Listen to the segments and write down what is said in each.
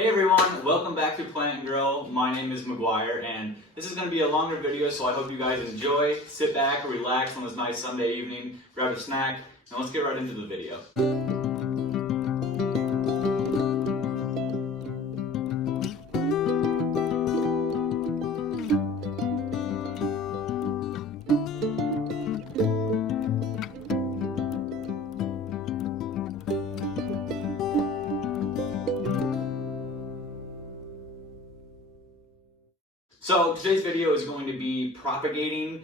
Hey everyone, welcome back to Plant and Grow. My name is McGuire and this is going to be a longer video, so I hope you guys enjoy. Sit back, relax on this nice Sunday evening, grab a snack, and let's get right into the video. So today's video is going to be propagating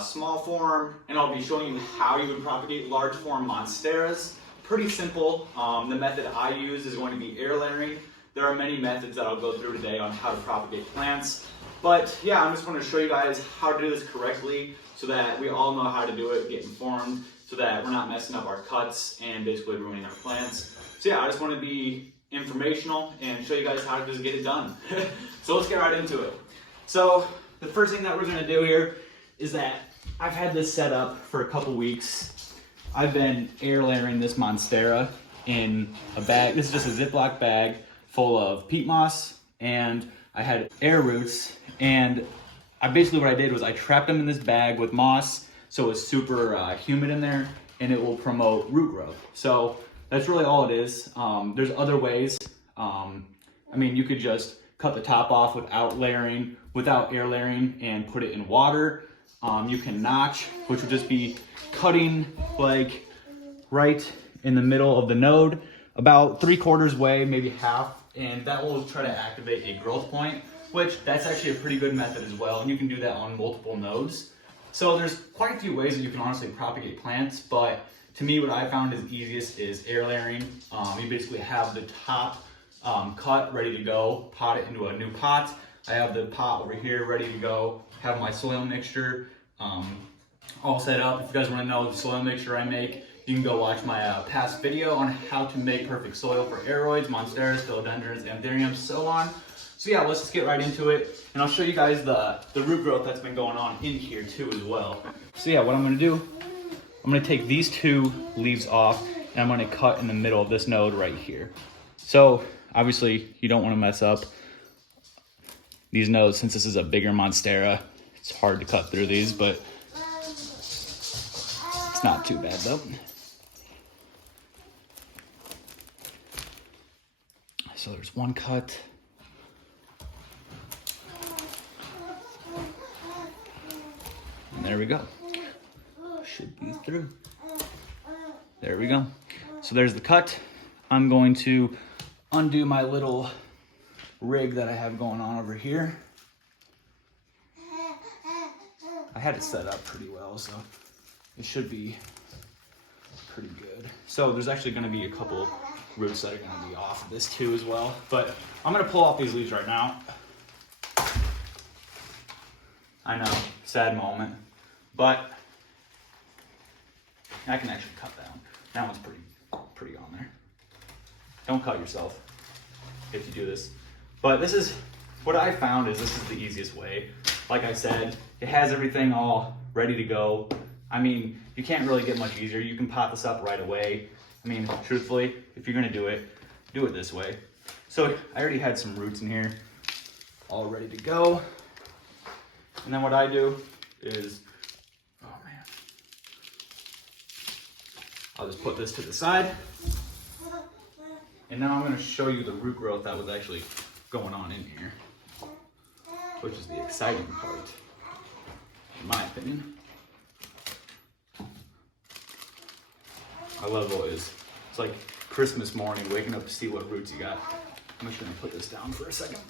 small form, and I'll be showing you how you would propagate large form monsteras. Pretty simple. The method I use is going to be air layering. There are many methods that I'll go through today on how to propagate plants. But yeah, I'm just going to show you guys how to do this correctly so that we all know how to do it, get informed, so that we're not messing up our cuts and basically ruining our plants. So yeah, I just want to be informational and show you guys how to just get it done. So let's get right into it. So the first thing that we're gonna do here is that I've had this set up for a couple weeks. I've been air layering this Monstera in a bag. This is just a Ziploc bag full of peat moss, and I had air roots, and what I did was I trapped them in this bag with moss so it's super humid in there, and it will promote root growth. So that's really all it is. There's other ways. I mean, you could just cut the top off without air layering and put it in water. You can notch, which would just be cutting like right in the middle of the node, about 3/4 way, maybe half, and that will try to activate a growth point, which that's actually a pretty good method as well, and you can do that on multiple nodes. So there's quite a few ways that you can honestly propagate plants, but to me what I found is easiest is air layering. You basically have the top cut ready to go, pot it into a new pot. I have the pot over here ready to go, have my soil mixture all set up. If you guys want to know the soil mixture I make, you can go watch my past video on how to make perfect soil for aeroids, monsteras, philodendrons, anthuriums, so on. So yeah, let's just get right into it, and I'll show you guys the root growth that's been going on in here too as well. So yeah, what I'm going to do, I'm going to take these two leaves off, and I'm going to cut in the middle of this node right here. So obviously you don't want to mess up these nodes. Since this is a bigger Monstera, it's hard to cut through these, but it's not too bad though. So there's one cut. And there we go. Should be through. There we go. So there's the cut. I'm going to undo my little rig that I have going on over here. I had it set up pretty well, so it should be pretty good. So there's actually going to be a couple roots that are going to be off of this too as well, but I'm going to pull off these leaves right now. I know, sad moment, but I can actually cut that one. That one's pretty on there. Don't cut yourself if you do this. But this is what I found is this is the easiest way. Like I said, it has everything all ready to go. I mean, you can't really get much easier. You can pot this up right away. I mean, truthfully, if you're gonna do it this way. So I already had some roots in here all ready to go. And then what I do is, oh man, I'll just put this to the side. And now I'm going to show you the root growth that was actually going on in here, which is the exciting part, in my opinion. I love what is. It's like Christmas morning, waking up to see what roots you got. I'm just going to put this down for a second.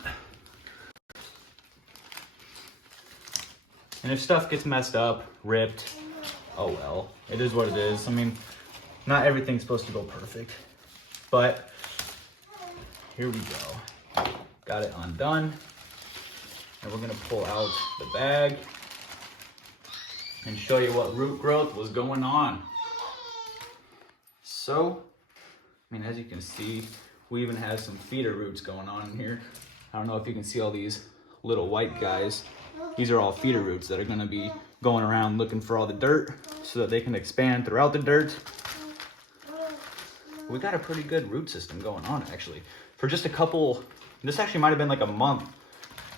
And if stuff gets messed up, ripped, oh well, it is what it is. I mean, not everything's supposed to go perfect, but here we go. Got it undone. And we're gonna pull out the bag and show you what root growth was going on. So, I mean, as you can see, we even have some feeder roots going on in here. I don't know if you can see all these little white guys. These are all feeder roots that are gonna be going around looking for all the dirt so that they can expand throughout the dirt. We got a pretty good root system going on actually. for just a couple, this actually might have been like a month,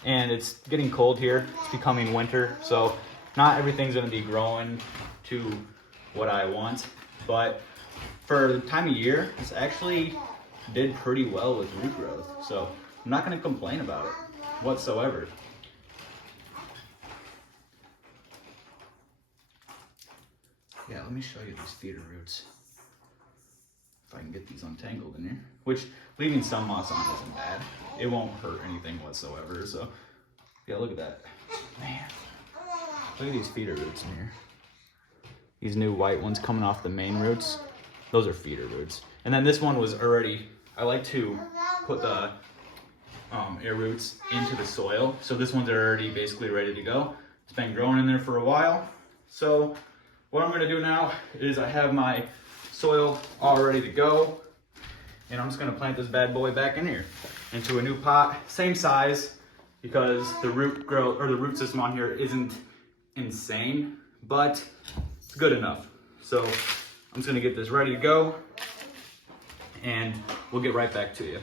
and it's getting cold here. It's becoming winter, so not everything's gonna be growing to what I want, but for the time of year, this actually did pretty well with root growth, so I'm not gonna complain about it whatsoever. Yeah, let me show you these feeder roots. If I can get these untangled in here. Which, leaving some moss on isn't bad. It won't hurt anything whatsoever, so. Yeah, look at that. Man. Look at these feeder roots in here. These new white ones coming off the main roots. Those are feeder roots. And then this one was already, I like to put the air roots into the soil. So this one's already basically ready to go. It's been growing in there for a while. So what I'm gonna do now is I have my soil all ready to go, and I'm just gonna plant this bad boy back in here into a new pot, same size, because the root growth or the root system on here isn't insane, but it's good enough. So I'm just gonna get this ready to go, and we'll get right back to you.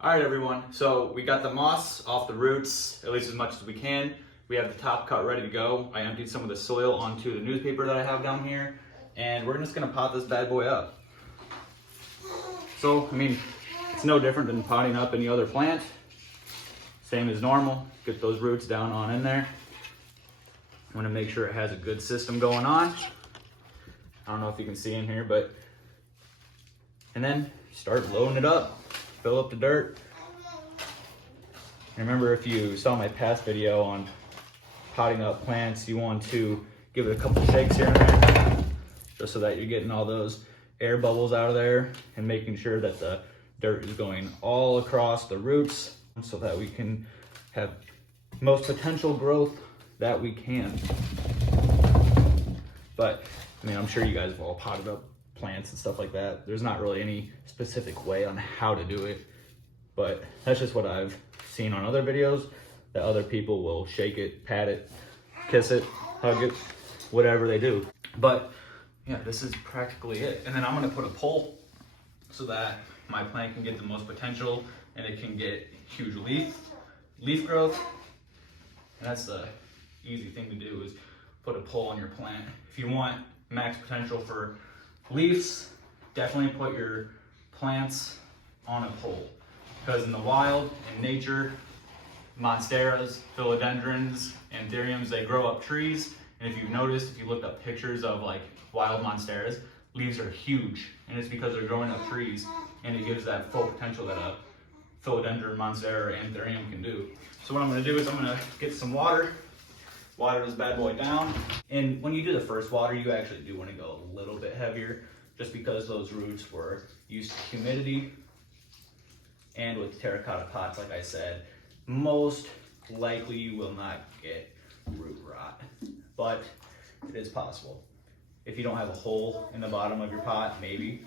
All right, everyone. So we got the moss off the roots, at least as much as we can. We have the top cut ready to go. I emptied some of the soil onto the newspaper that I have down here, and we're just gonna pot this bad boy up. So, I mean, it's no different than potting up any other plant. Same as normal. Get those roots down on in there. I wanna make sure it has a good system going on. I don't know if you can see in here, but, and then start loading it up, fill up the dirt. And remember, if you saw my past video on potting up plants, you want to give it a couple shakes here and there, just so that you're getting all those air bubbles out of there and making sure that the dirt is going all across the roots so that we can have most potential growth that we can. But I mean, I'm sure you guys have all potted up plants and stuff like that. There's not really any specific way on how to do it, but that's just what I've seen on other videos, that other people will shake it, pat it, kiss it, hug it, whatever they do. But yeah, this is practically it. And then I'm gonna put a pole so that my plant can get the most potential and it can get huge leaf growth. And that's the easy thing to do, is put a pole on your plant. If you want max potential for leaves, definitely put your plants on a pole. Because in the wild, in nature, monsteras, philodendrons, anthuriums, they grow up trees. And if you've noticed, if you looked up pictures of like wild monsteras, leaves are huge. And it's because they're growing up trees, and it gives that full potential that a philodendron, monstera, or anthurium can do. So what I'm gonna do is I'm gonna get some water this bad boy down. And when you do the first water, you actually do wanna go a little bit heavier, just because those roots were used to humidity. And with terracotta pots, like I said, most likely you will not get root rot, but it is possible. If you don't have a hole in the bottom of your pot, maybe.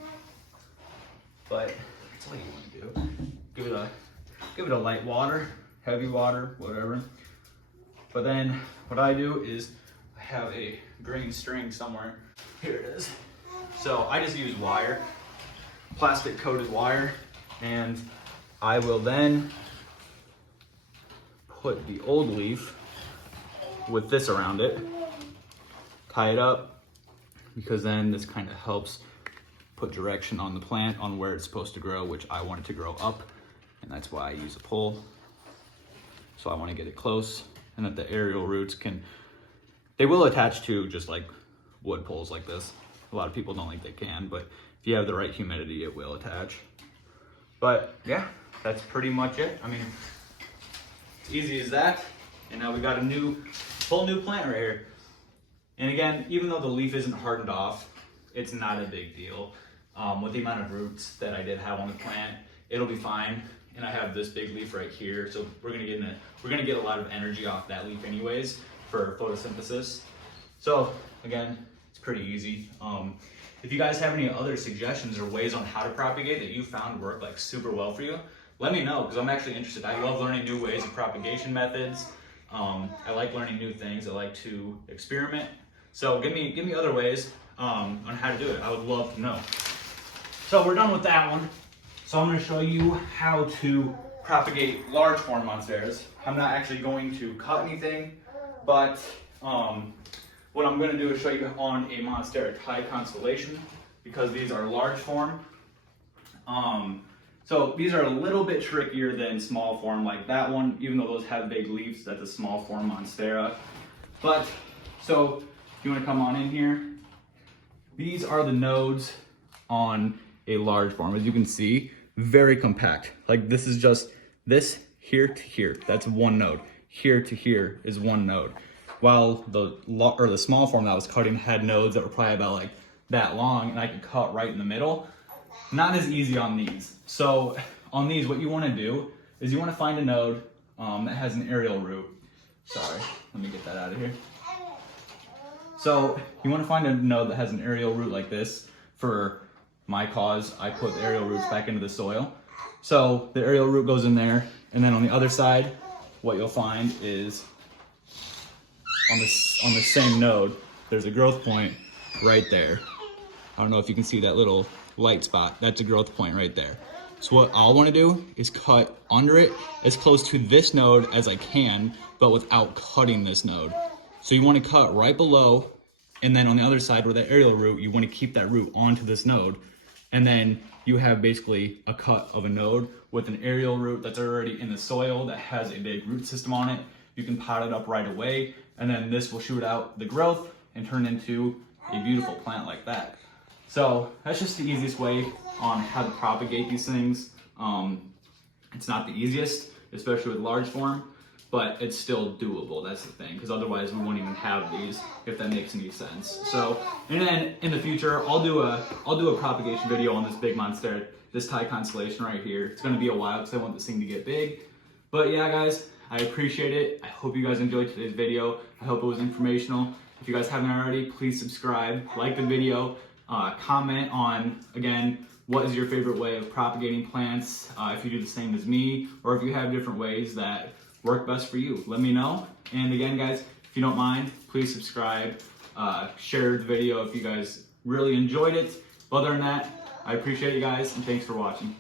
But that's all you want to do. Give it a light water, heavy water, whatever. But then what I do is I have a green string somewhere. Here it is. So I just use wire, plastic coated wire, and I will then put the old leaf with this around it, tie it up, because then this kind of helps put direction on the plant on where it's supposed to grow, which I want it to grow up, and that's why I use a pole. So I want to get it close, and that the aerial roots they will attach to just like wood poles like this. A lot of people don't think they can, but if you have the right humidity, it will attach. But yeah, that's pretty much it. I mean, it's easy as that. And now we got a whole new plant right here. And again, even though the leaf isn't hardened off, it's not a big deal. With the amount of roots that I did have on the plant, it'll be fine. And I have this big leaf right here, so we're gonna get a lot of energy off that leaf anyways for photosynthesis. So again, it's pretty easy. If you guys have any other suggestions or ways on how to propagate that you found work like super well for you, let me know, because I'm actually interested. I love learning new ways of propagation methods. I like learning new things. I like to experiment. So give me other ways on how to do it. I would love to know. So we're done with that one. So I'm going to show you how to propagate large form monsteras. I'm not actually going to cut anything, but what I'm going to do is show you on a Monstera Thai constellation, because these are large form. So these are a little bit trickier than small form like that one, even though those have big leaves. That's a small form Monstera. But so you want to come on in here. These are the nodes on a large form. As you can see, very compact. Like this is just this here to here. That's one node. Here to here is one node. While the small form that I was cutting had nodes that were probably about like that long, and I could cut right in the middle. Not as easy on these. So on these, what you want to do is you want to find a node that has an aerial root. Sorry, let me get that out of here. So you want to find a node that has an aerial root like this. For my cause, I put the aerial roots back into the soil. So the aerial root goes in there, and then on the other side, what you'll find is on the same node, there's a growth point right there. I don't know if you can see that little light spot. That's a growth point right there. So what I'll want to do is cut under it as close to this node as I can, but without cutting this node. So you want to cut right below, and then on the other side where that aerial root, you want to keep that root onto this node. And then you have basically a cut of a node with an aerial root that's already in the soil that has a big root system on it. You can pot it up right away, and then this will shoot out the growth and turn into a beautiful plant like that. So that's just the easiest way on how to propagate these things. It's not the easiest, especially with large form, but it's still doable. That's the thing, because otherwise we won't even have these, if that makes any sense. So, and then in the future, I'll do a propagation video on this big Monstera, this Thai constellation right here. It's going to be a while because I want this thing to get big. But yeah, guys, I appreciate it. I hope you guys enjoyed today's video. I hope it was informational. If you guys haven't already, please subscribe, like the video. Comment on, again, what is your favorite way of propagating plants, if you do the same as me, or if you have different ways that work best for you. Let me know. And again, guys, if you don't mind, please subscribe, share the video if you guys really enjoyed it. Other than that, I appreciate you guys, and thanks for watching.